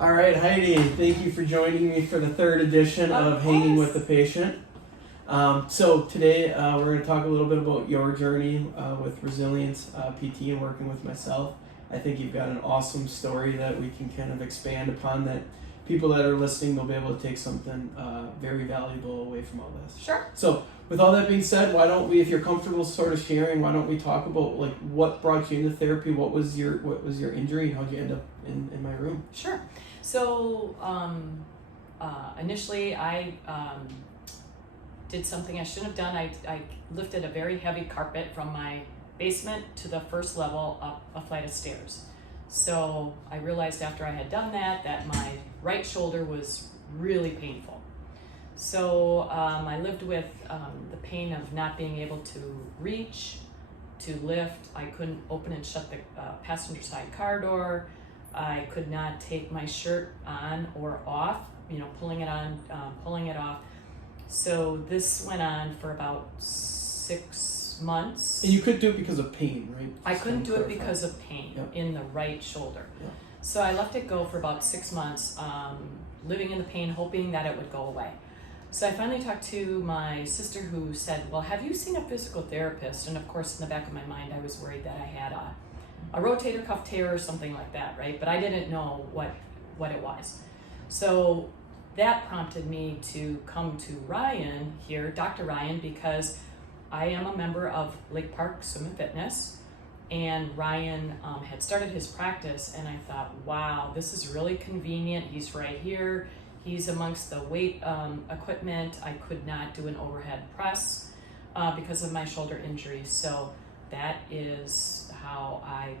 All right, Heidi, thank you for joining me for the third edition of Hanging with the Patient. So today we're going to talk a little bit about your journey with Resilience PT and working with myself. I think you've got an awesome story that we can kind of expand upon, that people that are listening, they'll be able to take something very valuable away from all this. Sure. So with all that being said, why don't we, if you're comfortable sort of sharing, why don't we talk about like what brought you into therapy? What was your injury? How'd you end up in my room? Sure. So initially I did something I shouldn't have done. I lifted a very heavy carpet from my basement to the first level up a flight of stairs. So I realized after I had done that my right shoulder was really painful. So I lived with the pain of not being able to reach, to lift. I couldn't open and shut the passenger side car door. I could not take my shirt on or off, pulling it on, pulling it off. So this went on for about 6 months. And you couldn't do it because of pain, right? I couldn't do it because of pain in the right shoulder. Yep. So I let it go for about 6 months, living in the pain, hoping that it would go away. So I finally talked to my sister, who said, well, have you seen a physical therapist? And of course, in the back of my mind, I was worried that I had a rotator cuff tear or something like that, right? But I didn't know what it was. So that prompted me to come to Ryan here, Dr. Ryan, because I am a member of Lake Park Swim and Fitness, and Ryan had started his practice, and I thought, wow, this is really convenient. He's right here. He's amongst the weight equipment. I could not do an overhead press because of my shoulder injury. So that is how I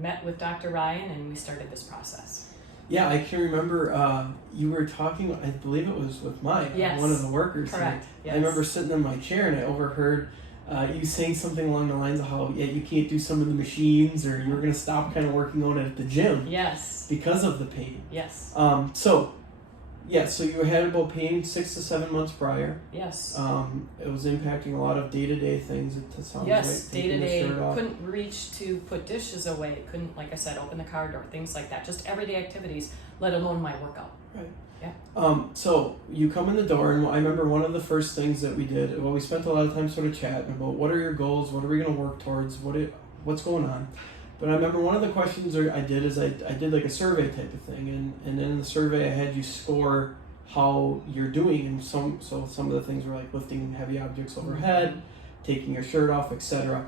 met with Dr. Ryan, and we started this process. Yeah, I can remember you were talking, I believe it was with Mike, yes. one of the workers. Correct. Yes. I remember sitting in my chair and I overheard you saying something along the lines of how you can't do some of the machines, or you were going to stop kind of working out at the gym. Yes. Because of the pain. Yes. So you had about pain 6 to 7 months prior. Yes. It was impacting a lot of day-to-day things. It sounds yes, like day-to-day. Couldn't reach to put dishes away. Couldn't, like I said, open the car door, things like that. Just everyday activities, let alone my workout. Right. Yeah. So you come in the door, and I remember one of the first things that we did, we spent a lot of time sort of chatting about what are your goals, what are we going to work towards, what's going on. But I remember one of the questions I did is I did like a survey type of thing, and then in the survey I had you score how you're doing, and some of the things were like lifting heavy objects overhead, taking your shirt off, etc.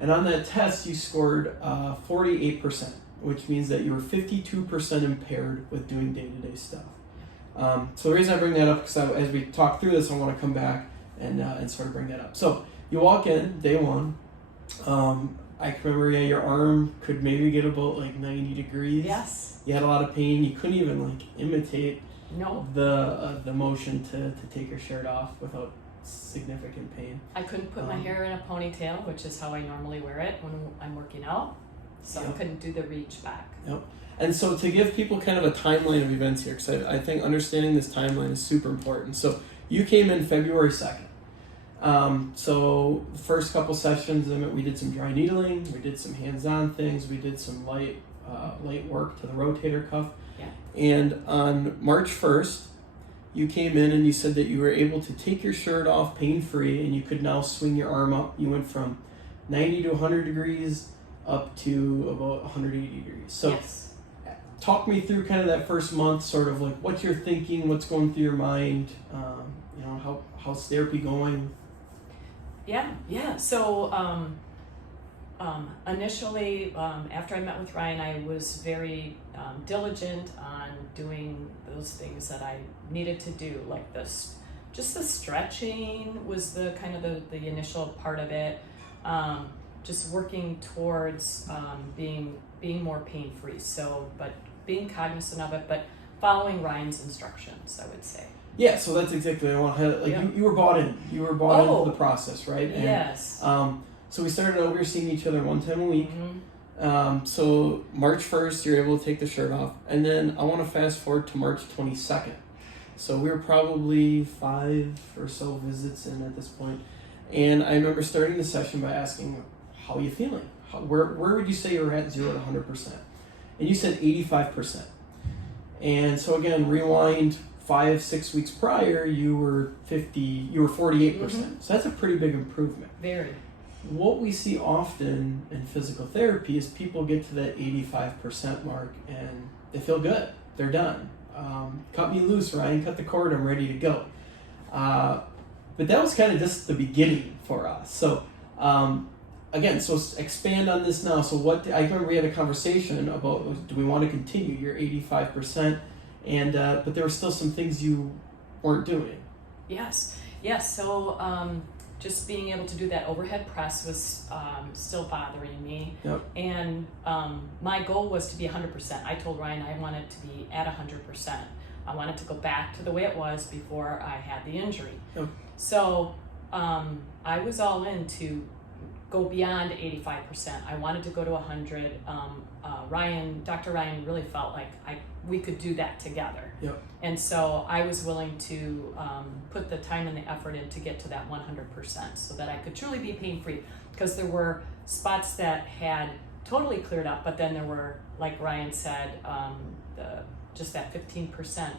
And on that test you scored 48%, which means that you were 52% impaired with doing day-to-day stuff. So the reason I bring that up, because as we talk through this, I want to come back and sort of bring that up. So you walk in day one. I can remember, your arm could maybe get about like 90 degrees. Yes. You had a lot of pain. You couldn't even like imitate the motion to take your shirt off without significant pain. I couldn't put my hair in a ponytail, which is how I normally wear it when I'm working out. So I couldn't do the reach back. Yep. And so to give people kind of a timeline of events here, because I think understanding this timeline is super important. So you came in February 2nd. So the first couple sessions, we did some dry needling, we did some hands-on things, we did some light work to the rotator cuff. Yeah. And on March 1st, you came in and you said that you were able to take your shirt off pain-free, and you could now swing your arm up. You went from 90 to 100 degrees up to about 180 degrees. So yes. Talk me through kind of that first month, sort of like what you're thinking, what's going through your mind, how's therapy going? Yeah. So initially, after I met with Ryan, I was very diligent on doing those things that I needed to do, like this. Just the stretching was the kind of the initial part of it. Just working towards being more pain-free. So, but being cognizant of it, but following Ryan's instructions, I would say. Yeah, so that's exactly what I want to highlight. You were bought in. You were bought into the process, right? And, yes. So we started out, we were seeing each other one time a week. Mm-hmm. So March 1st, you're able to take the shirt off. And then I want to fast forward to March 22nd. So we were probably 5 or so visits in at this point. And I remember starting the session by asking, how are you feeling? Where would you say you were at 0 to 100%? And you said 85%. And so again, rewind 5-6 weeks prior, you were 48%. So that's a pretty big improvement. Very. What we see often in physical therapy is people get to that 85% mark and they feel good. They're done. Cut me loose, Ryan. Cut the cord. I'm ready to go. But that was kind of just the beginning for us. So again, so expand on this now. So I remember we had a conversation about, do we want to continue your 85%? And but there were still some things you weren't doing. Yes. So just being able to do that overhead press was still bothering me. Yep. And my goal was to be 100%. I told Ryan I wanted to be at 100%. I wanted to go back to the way it was before I had the injury. Yep. So I was all in to go beyond 85%. I wanted to go to 100. Dr. Ryan really felt like we could do that together. Yep. And so I was willing to put the time and the effort in to get to that 100% so that I could truly be pain-free, because there were spots that had totally cleared up, but then there were, like Ryan said, just that 15%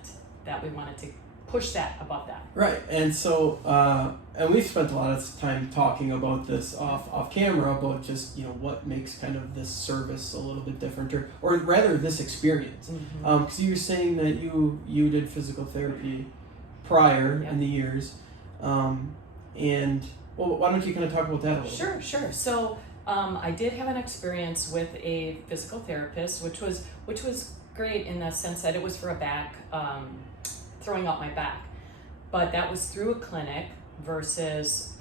that we wanted to push that above that. Right. And so, and we've spent a lot of time talking about this off camera about just, what makes kind of this service a little bit different, or rather this experience. Because you were saying that you did physical therapy prior in the years. And well, why don't you kind of talk about that a little bit? Sure. So I did have an experience with a physical therapist, which was great in the sense that it was for a back, throwing out my back, but that was through a clinic versus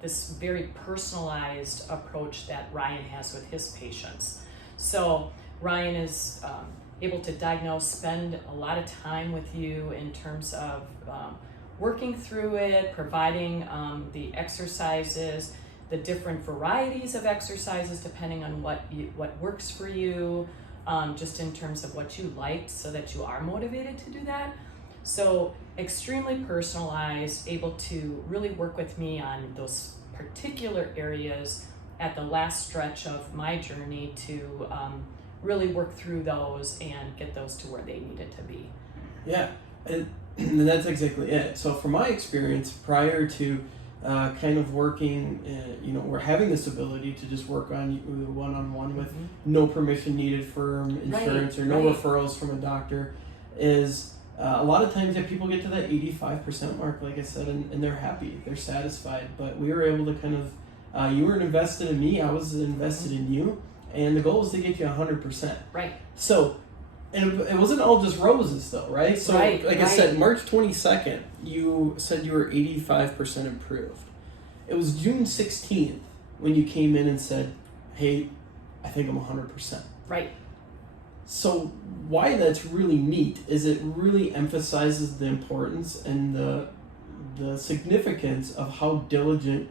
this very personalized approach that Ryan has with his patients. So Ryan is able to diagnose, spend a lot of time with you in terms of working through it, providing the exercises, the different varieties of exercises depending on what works for you, just in terms of what you liked, so that you are motivated to do that. So extremely personalized, able to really work with me on those particular areas at the last stretch of my journey to really work through those and get those to where they needed to be. Yeah. And that's exactly it. So from my experience, prior to kind of working, we're having this ability to just work on one-on-one with no permission needed from insurance or no referrals from a doctor, is a lot of times that people get to that 85% mark, like I said, and they're happy, they're satisfied. But we were able to kind of, you weren't invested in me, I was invested in you, and the goal was to get you 100%. Right. So, and it wasn't all just roses though, right? So, I said, March 22nd, you said you were 85% improved. It was June 16th when you came in and said, hey, I think I'm 100%. Right. So why that's really neat is it really emphasizes the importance and the significance of how diligent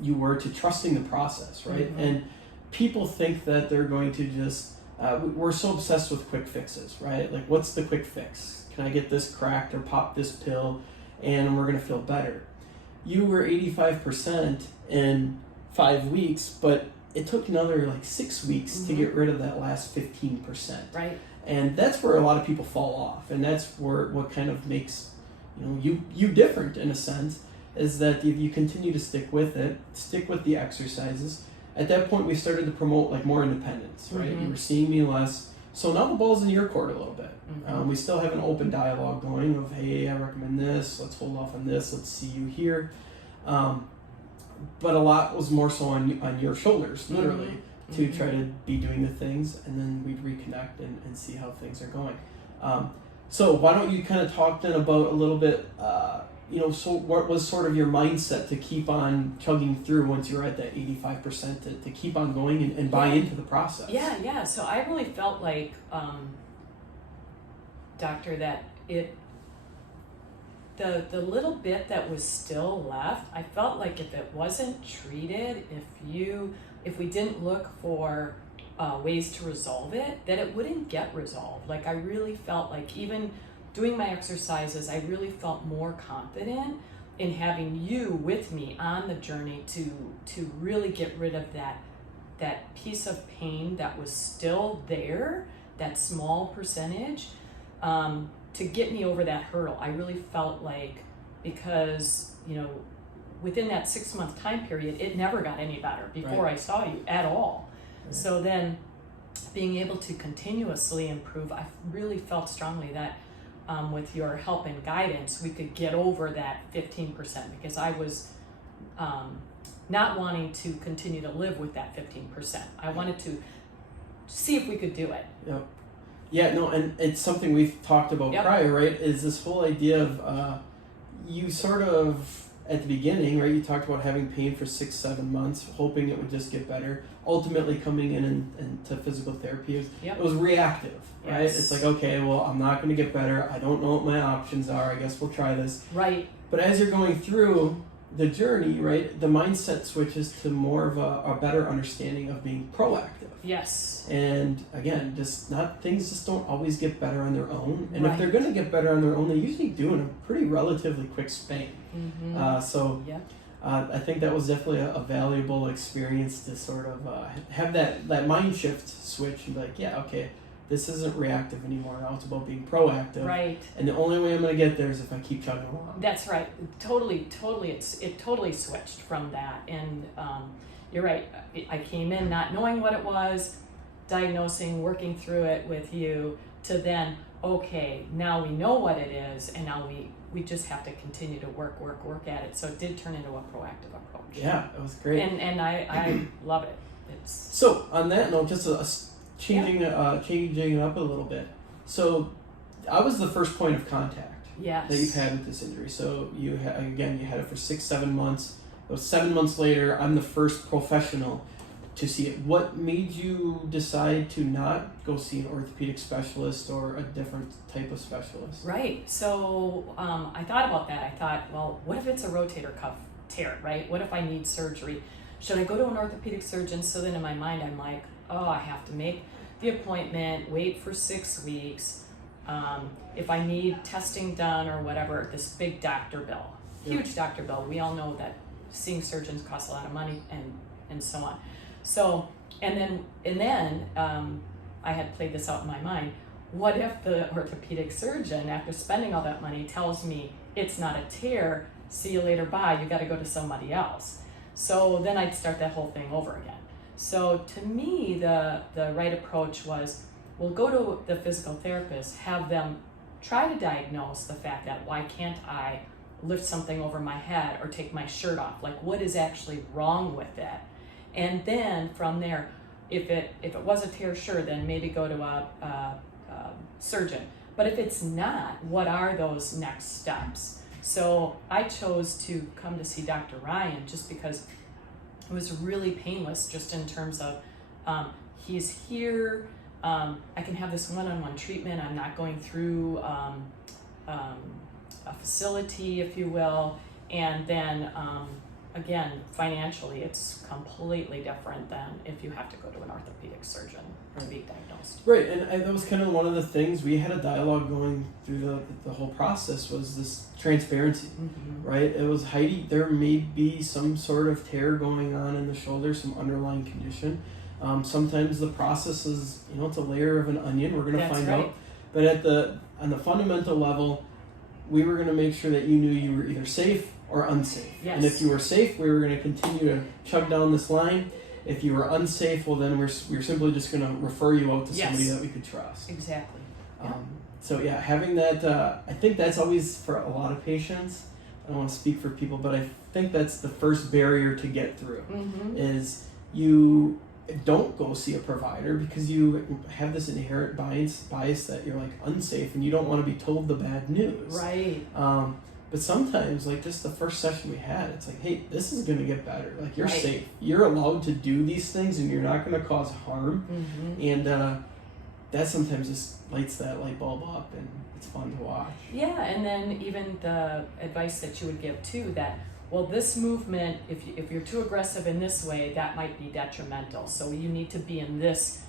you were to trusting the process, right? And people think that they're going to just, we're so obsessed with quick fixes, right? Like, what's the quick fix? Can I get this cracked or pop this pill and we're going to feel better? You were 85% in 5 weeks, but it took another 6 weeks to get rid of that last 15%. Right. And that's where a lot of people fall off. And that's what kind of makes you different in a sense, is that if you continue to stick with it, stick with the exercises. At that point, we started to promote more independence, right? You were seeing me less. So now the ball's in your court a little bit. We still have an open dialogue going of, hey, I recommend this. Let's hold off on this. Let's see you here. But a lot was more so on your shoulders, literally, to try to be doing the things, and then we'd reconnect and see how things are going. So why don't you kind of talk then about a little bit, so what was sort of your mindset to keep on chugging through once you were at that 85%, to keep on going and buy into the process? Yeah. So I really felt like, doctor, that the little bit that was still left, I felt like if it wasn't treated, if we didn't look for ways to resolve it, that it wouldn't get resolved. I really felt like, even doing my exercises, I really felt more confident in having you with me on the journey to really get rid of that piece of pain that was still there, that small percentage, to get me over that hurdle. I really felt like, because, within that 6-month time period, it never got any better before I saw you at all. Right. So then being able to continuously improve, I really felt strongly that with your help and guidance, we could get over that 15%, because I was not wanting to continue to live with that 15%. I wanted to see if we could do it. Yep. Yeah, no, and it's something we've talked about prior, right? Is this whole idea of you sort of, at the beginning, right, you talked about having pain for 6-7 months, hoping it would just get better, ultimately coming in into physical therapy. It was reactive, right? Yes. It's like, okay, well, I'm not going to get better. I don't know what my options are. I guess we'll try this. Right. But as you're going through the journey, right, the mindset switches to more of a better understanding of being proactive. Yes. And again, things just don't always get better on their own. And if Right. they're going to get better on their own, they usually do in a pretty relatively quick span. Mm-hmm. I think that was definitely a valuable experience to sort of have that mind shift switch and be like, yeah, okay, this isn't reactive anymore. Now it's about being proactive. Right. And the only way I'm going to get there is if I keep chugging along. That's right. Totally. It totally switched from that. And you're right. I came in not knowing what it was, diagnosing, working through it with you, to then, okay, now we know what it is, and now we just have to continue to work at it. So it did turn into a proactive approach. Yeah, it was great. And I love it. So on that note, just changing it up a little bit. So I was the first point of contact Yes. that you've had with this injury. So you had it for 6-7 months. It was 7 months later, I'm the first professional to see it. What made you decide to not go see an orthopedic specialist or a different type of specialist? Right. So I thought about that. I thought, well, what if it's a rotator cuff tear, right? What if I need surgery? Should I go to an orthopedic surgeon? So then in my mind, I'm like, oh, I have to make the appointment, wait for 6 weeks. If I need testing done or whatever, this big doctor bill, huge doctor bill. We all know that seeing surgeons costs a lot of money and so on. So, and then I had played this out in my mind. What if the orthopedic surgeon, after spending all that money, tells me it's not a tear, see you later, bye, you got to go to somebody else. So then I'd start that whole thing over again. So to me, the right approach was, we'll go to the physical therapist, have them try to diagnose the fact that, why can't I lift something over my head or take my shirt off? Like, what is actually wrong with it? And then from there, if it was a tear, sure, then maybe go to a surgeon. But if it's not, what are those next steps? So I chose to come to see Dr. Ryan just because it was really painless, just in terms of he's here, I can have this one-on-one treatment. I'm not going through a facility, if you will, and then again, financially, it's completely different than if you have to go to an orthopedic surgeon to be diagnosed. Right, and that was kind of one of the things we had a dialogue going through the whole process, was this transparency, right? It was, Heidi, there may be some sort of tear going on in the shoulder, some underlying condition. Sometimes the process is, it's a layer of an onion. We're going to find out. But on the fundamental level, we were going to make sure that you knew you were either safe or unsafe. Yes. And if you were safe, we were going to continue to chug down this line. If you were unsafe, well, then we're simply just going to refer you out to somebody that we could trust. Exactly. So having that, I think that's always, for a lot of patients, I don't want to speak for people, but I think that's the first barrier to get through, is you don't go see a provider because you have this inherent bias that you're like unsafe and you don't want to be told the bad news. Right. But sometimes, like just the first session we had, it's like, hey, this is going to get better. Like, you're Right. safe. You're allowed to do these things and you're not going to cause harm. And that sometimes just lights that light bulb up and it's fun to watch. Yeah, and then even the advice that you would give too, that, well, this movement, if you're too aggressive in this way, that might be detrimental. So you need to be in this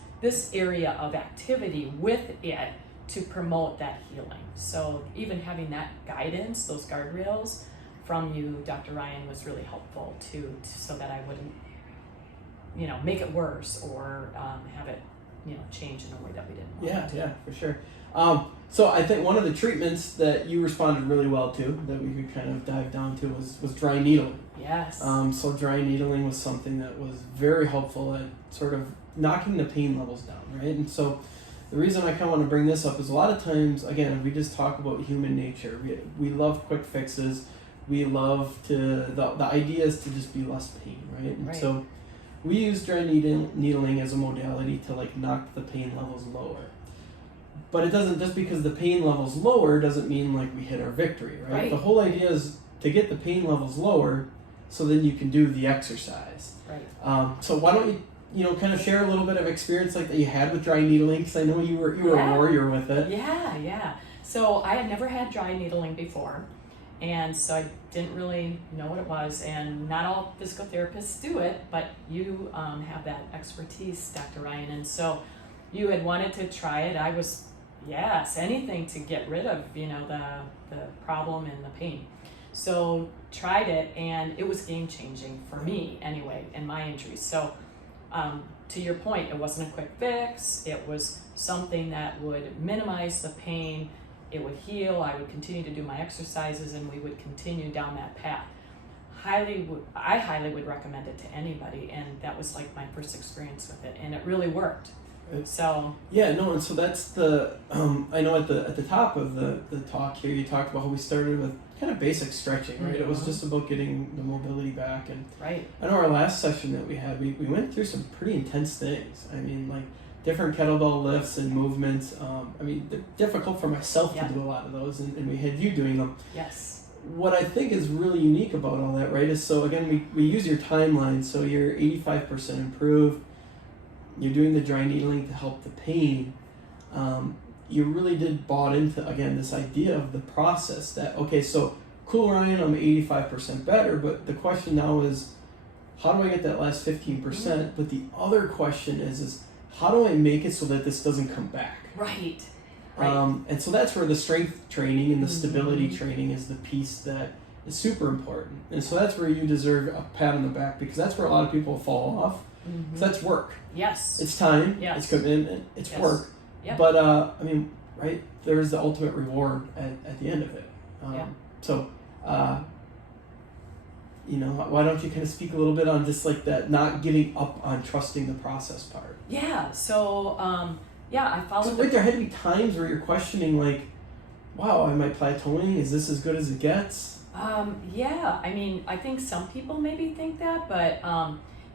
area of activity with it to promote that healing. So even having that guidance, those guardrails from you, Dr. Ryan, was really helpful too, so that I wouldn't, make it worse or have it change in a way that we didn't want. Yeah, for sure. So I think one of the treatments that you responded really well to, that we could kind of dive down to, was dry needling. Yes. So dry needling was something that was very helpful at sort of knocking the pain levels down, right? And so the reason I kind of want to bring this up is a lot of times, again, we just talk about human nature. We love quick fixes. We love the idea is to just be less pain, right? And so we use dry needling as a modality to like knock the pain levels lower. But it doesn't, just because the pain level's lower doesn't mean like we hit our victory, right? The whole idea is to get the pain levels lower so then you can do the exercise. Right. So why don't you kind of share a little bit of experience like that you had with dry needling, because I know you were a warrior with it. Yeah. So I had never had dry needling before, and so I didn't really know what it was, and not all physical therapists do it, but you have that expertise, Dr. Ryan, and so you had wanted to try it. I was, yes, anything to get rid of, the problem and the pain. So tried it, and it was game-changing for me anyway, and my injuries. So to your point, it wasn't a quick fix. It was something that would minimize the pain. It would heal. I would continue to do my exercises, and we would continue down that path. I highly would recommend it to anybody, and that was like my first experience with it, and it really worked. So and so that's the I know at the top of the talk here you talked about how we started with kind of basic stretching, right? It was just about getting the mobility back, and I know our last session that we had, we went through some pretty intense things. I mean, like different kettlebell lifts and movements. I mean, they're difficult for myself to do a lot of those, and we had you doing them. Yes. What I think is really unique about all that, right, is so again we use your timeline. So you're 85% improved. You're doing the dry needling to help the pain. You really did bought into, again, this idea of the process that, okay, so cool, Ryan, I'm 85% better, but the question now is, how do I get that last 15%? But the other question is how do I make it so that this doesn't come back? Right. And so that's where the strength training and the stability training is the piece that is super important. And so that's where you deserve a pat on the back, because that's where a lot of people fall off. So that's work. Yes. It's time. Yes. It's commitment. It's work. Yep. But I mean, right? There's the ultimate reward at the end of it. So, why don't you kind of speak a little bit on just like that, not giving up on trusting the process part? Yeah. So, I followed. So, there had to be times where you're questioning, like, wow, am I plateauing? Is this as good as it gets? I mean, I think some people maybe think that, but.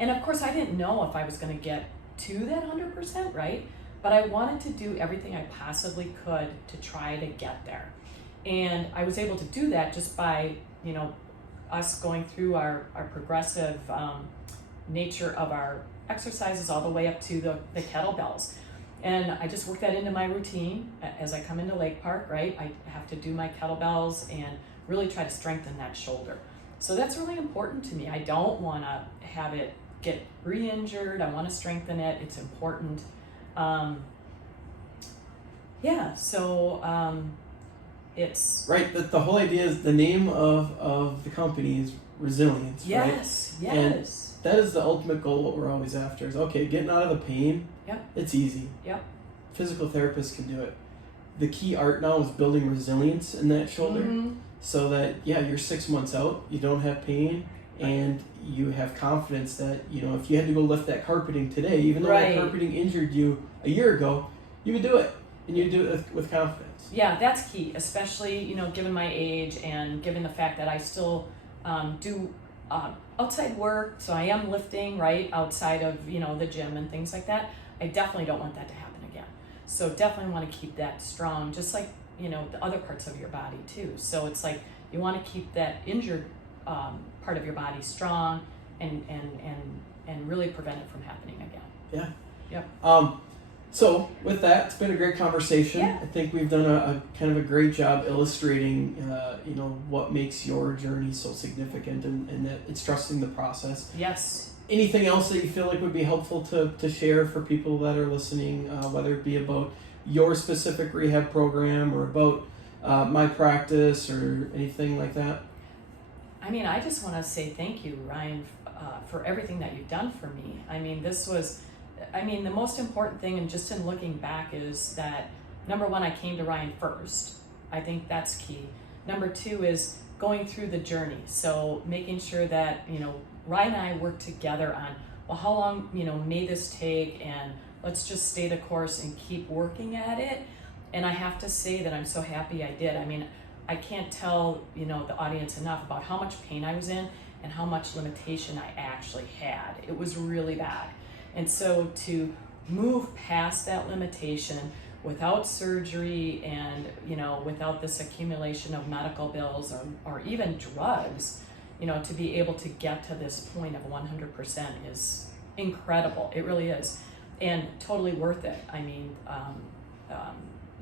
And of course, I didn't know if I was going to get to that 100%, right? But I wanted to do everything I possibly could to try to get there. And I was able to do that just by, us going through our progressive nature of our exercises all the way up to the kettlebells. And I just work that into my routine as I come into Lake Park, right? I have to do my kettlebells and really try to strengthen that shoulder. So that's really important to me. I don't want to have it get re-injured. I want to strengthen it. It's important. It's right. The whole idea is the name of the company is resilience. Yes. Right? And that is the ultimate goal. What we're always after is, okay, getting out of the pain. Yep. It's easy. Yep. Physical therapists can do it. The key art now is building resilience in that shoulder, so that you're 6 months out, you don't have pain. And you have confidence that, if you had to go lift that carpeting today, even though that carpeting injured you a year ago, you would do it. And you'd do it with confidence. Yeah, that's key, especially, given my age and given the fact that I still do outside work. So I am lifting, right, outside of, the gym and things like that. I definitely don't want that to happen again. So definitely want to keep that strong, just like, the other parts of your body too. So it's like you want to keep that injured part of your body strong and really prevent it from happening again. Yep. So with that, it's been a great conversation. I think we've done a kind of a great job illustrating what makes your journey so significant, and that it's trusting the process. Yes. Anything else that you feel like would be helpful to share for people that are listening, whether it be about your specific rehab program or about my practice or anything like that? I mean, I just want to say thank you, Ryan, for everything that you've done for me. I mean, this was I mean, the most important thing, and just in looking back, is that number one, I came to Ryan first. I think that's key. Number two is going through the journey. So making sure that, Ryan and I work together on, well, how long, may this take, and let's just stay the course and keep working at it. And I have to say that I'm so happy I did. I mean, I can't tell, the audience enough about how much pain I was in and how much limitation I actually had. It was really bad. And so to move past that limitation without surgery and, without this accumulation of medical bills or even drugs, to be able to get to this point of 100% is incredible. It really is. And totally worth it. I mean,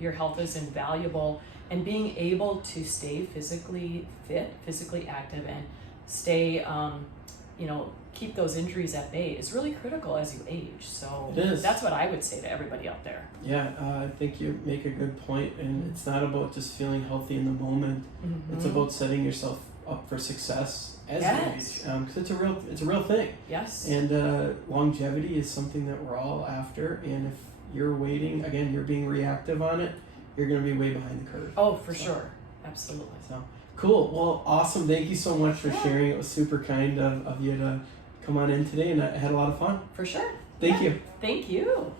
your health is invaluable, and being able to stay physically fit, physically active, and stay, keep those injuries at bay is really critical as you age. So It is. that's what I would say to everybody out there. Yeah, I think you make a good point, and it's not about just feeling healthy in the moment. Mm-hmm. It's about setting yourself up for success as Yes. you age, because it's a real thing. Yes. And longevity is something that we're all after. And if you're waiting, again, you're being reactive on it, you're going to be way behind the curve. Oh, for sure. Absolutely. So cool. Well, awesome. Thank you so much for sharing. It was super kind of you to come on in today, and I had a lot of fun. For sure. Thank you. Thank you.